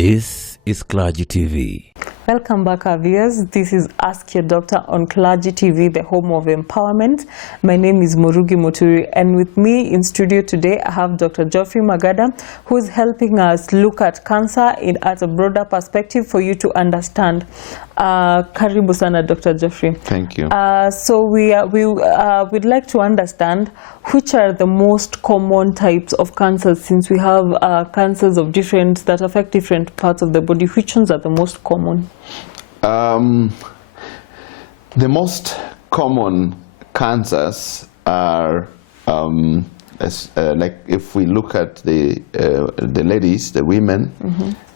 This is Clergy TV. Welcome back, our viewers. This is Ask Your Doctor on Clergy TV, the home of empowerment. My name is Murugi Muturi, and with me in studio today, I have Dr. Geoffrey Magada, who is helping us look at cancer at a broader perspective for you to understand. Karibu sana, Dr. Geoffrey. Thank you. So we'd like to understand which are the most common types of cancers, since we have cancers of that affect different parts of the body. Which ones are the most common? The most common cancers are, like if we look at the ladies, the women,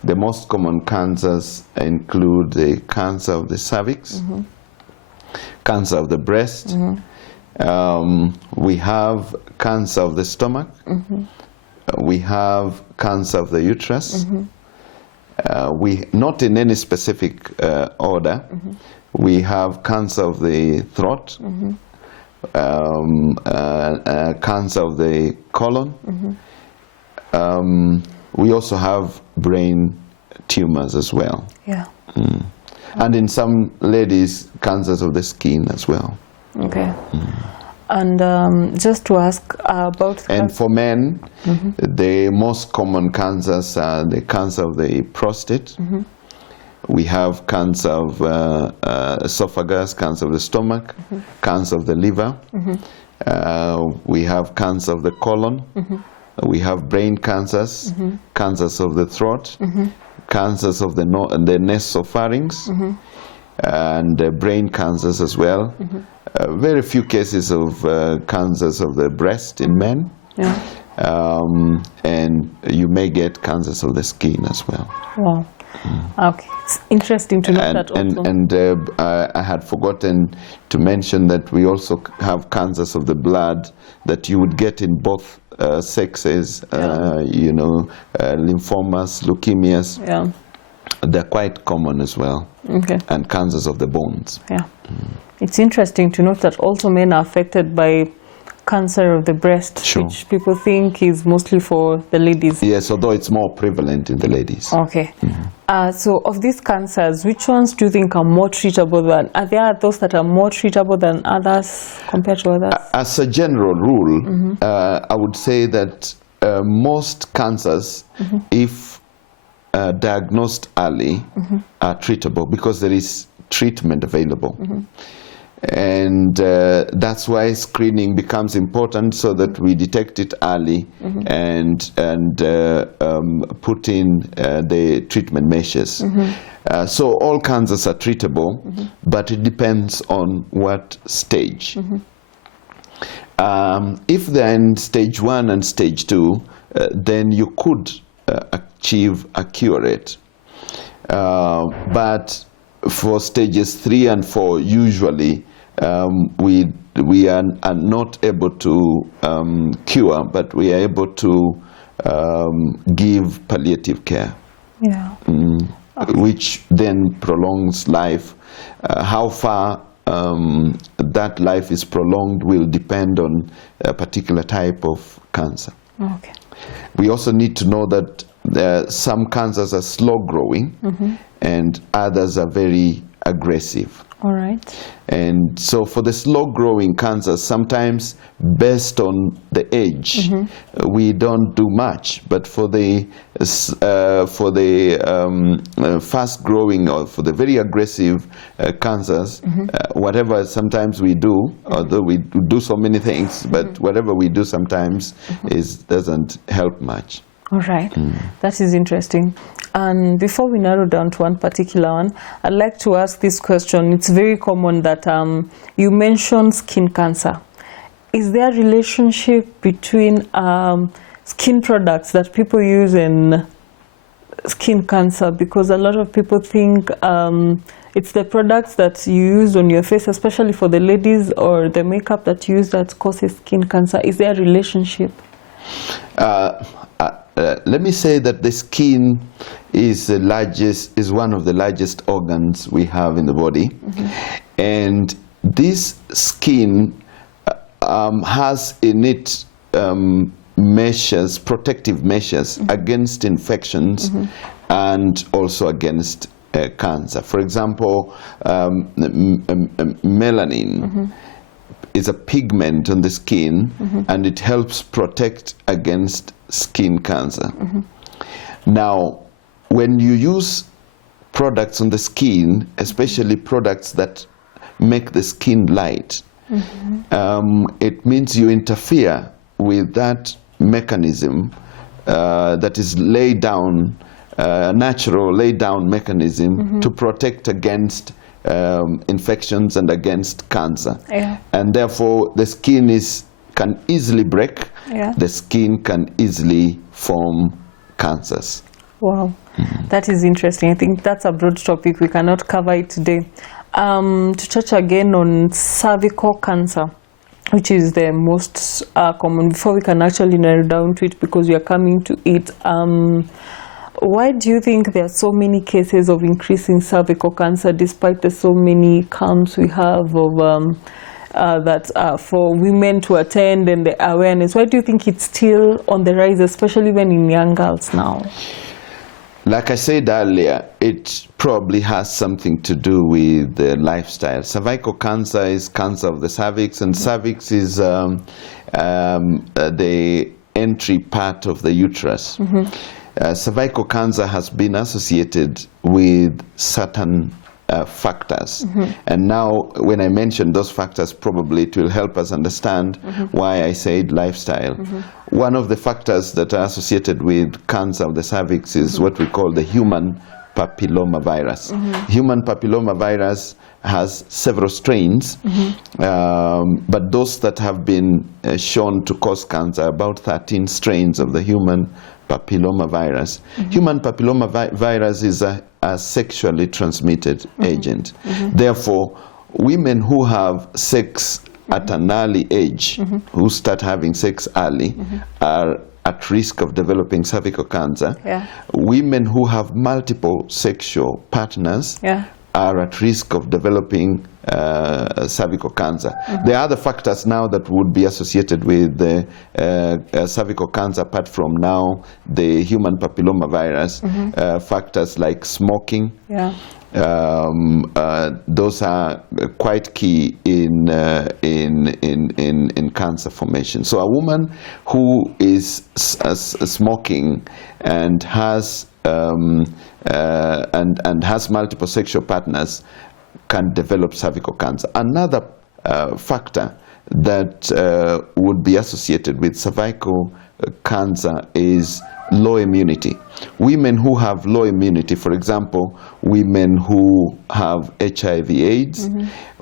the most common cancers include the cancer of the cervix, cancer of the breast, we have cancer of the stomach, we have cancer of the uterus, we, not in any specific order, we have cancer of the throat, cancer of the colon. We also have brain tumors as well. Yeah. And in some ladies, cancers of the skin as well. Okay. And just to ask about... And for men, the most common cancers are the cancer of the prostate. We have cancer of esophagus, cancer of the stomach, cancer of the liver. We have cancer of the colon. We have brain cancers, cancers of the throat, cancers of the nasopharynx, and brain cancers as well. Very few cases of cancers of the breast in men. Yeah. And you may get cancers of the skin as well. Wow. Okay, it's interesting to know that also. And I had forgotten to mention that we also have cancers of the blood that you would get in both sexes, you know, lymphomas, leukemias. Yeah. They're quite common as well. Okay. And cancers of the bones. Yeah. It's interesting to note that also men are affected by cancer of the breast, which people think is mostly for the ladies. Yes, although it's more prevalent in the ladies. Okay. So of these cancers, which ones do you think are more treatable than, are there those that are more treatable than others compared to others? As a general rule, I would say that most cancers, if diagnosed early, are treatable because there is treatment available. And that's why screening becomes important, so that we detect it early and put in the treatment measures. So all cancers are treatable, but it depends on what stage. If they're in stage 1 and stage 2, then you could achieve a cure rate. But for stages 3 and 4, usually we are not able to cure, but we are able to give palliative care, which then prolongs life. How far that life is prolonged will depend on a particular type of cancer. Okay. We also need to know that some cancers are slow growing and others are very aggressive. All right. And so for the slow growing cancers, sometimes based on the age, we don't do much. But for the fast growing or for the very aggressive cancers, whatever sometimes we do, although we do so many things, but whatever we do sometimes doesn't help much. All right. That is interesting. And before we narrow down to one particular one, I'd like to ask this question. It's very common that you mentioned skin cancer. Is there a relationship between skin products that people use in skin cancer? Because a lot of people think it's the products that you use on your face, especially for the ladies, or the makeup that you use that causes skin cancer. Is there a relationship? Let me say that the skin is one of the largest organs we have in the body, and this skin has in it measures, protective measures against infections and also against cancer. For example, melanin is a pigment on the skin, and it helps protect against skin cancer. Now, when you use products on the skin, especially products that make the skin light, it means you interfere with that mechanism that is laid down, natural laid down mechanism to protect against infections and against cancer. And therefore the skin can easily break, the skin can easily form cancers. Wow, that is interesting. I think that's a broad topic. We cannot cover it today. To touch again on cervical cancer, which is the most common, before we can actually narrow down to it, because we are coming to it. Why do you think there are so many cases of increasing cervical cancer, despite the so many camps we have of that for women to attend and the awareness? Why do you think it's still on the rise, especially when in young girls now? Like I said earlier, it probably has something to do with the lifestyle. Cervical cancer is cancer of the cervix, and cervix is the entry part of the uterus. Cervical cancer has been associated with certain factors. And now when I mention those factors, probably it will help us understand why I said lifestyle. One of the factors that are associated with cancer of the cervix is what we call the human papilloma virus. Human papilloma virus has several strains, but those that have been shown to cause cancer, about 13 strains of the human papilloma virus. Human papilloma virus is a sexually transmitted agent. Therefore, women who have sex at an early age, who start having sex early, are at risk of developing cervical cancer. Women who have multiple sexual partners are at risk of developing cervical cancer. There are other factors now that would be associated with the cervical cancer, apart from now the human papilloma virus. Factors like smoking, those are quite key in cancer formation. So a woman who is smoking and has has multiple sexual partners can develop cervical cancer. Another factor that would be associated with cervical cancer is low immunity. Women who have low immunity, for example, women who have HIV/AIDS,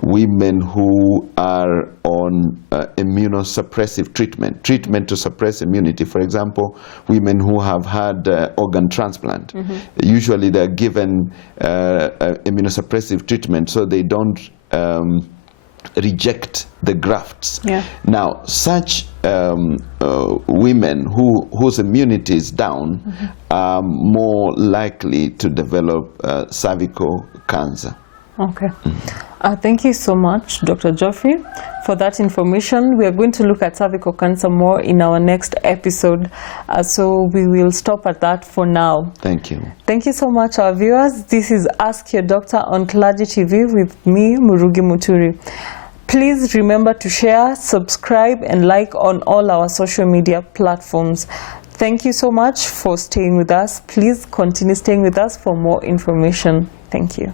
women who are on immunosuppressive treatment to suppress immunity. For example, women who have had organ transplant. Usually they're given immunosuppressive treatment so they don't reject the grafts. Now, such women whose immunity is down are more likely to develop cervical cancer. Okay. Thank you so much, Dr. Geoffrey, for that information. We are going to look at cervical cancer more in our next episode, so we will stop at that for now. Thank you. Thank you so much, our viewers. This is Ask Your Doctor on Clergy TV with me, Murugi Muturi. Please remember to share, subscribe, and like on all our social media platforms. Thank you so much for staying with us. Please continue staying with us for more information. Thank you.